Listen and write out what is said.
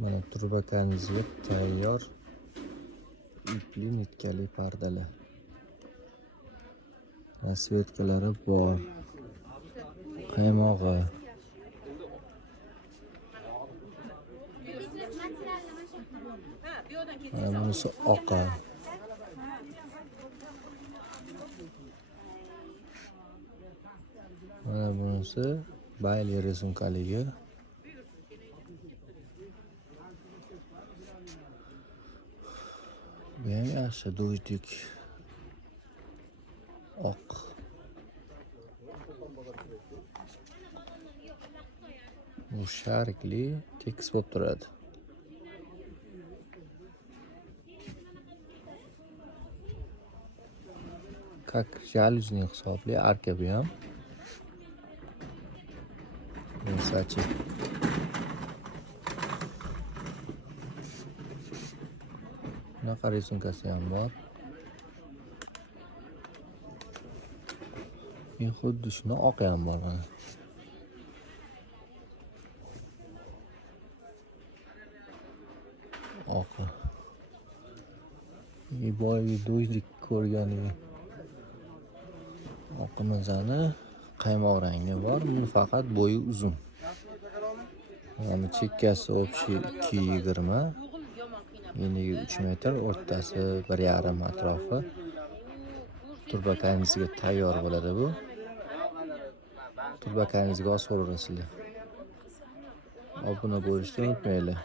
Mana turbakanizga tayyor ipli nitkali pardalar. Rasvetkalari bor. Qaymog'i. Mana bunisi oqa. Mana bunisi bayli resunkaligi. Bu ham yaxshi do'jdek. Oq. Bu sharikli tekis bo'lib turadi. Как жалюзный hisobli arka bu ham. Versace. Bunaqa resunkasi ham bor. Xuddi shuni oqi ham bor mana. Oqi. Boyagi do'jdek ko'rganingiz. Oqimizani qaymoq rangi bor. Buni faqat bo'yi uzun. Mana chekkasi общий 2.20, enligi 3 metr, o'rtasi 1.5 atrofi. Turbakanizga tayyor bo'ladi bu. Turbakanizga osib o'rasizlar. Obuna bo'lishni unutmanglar.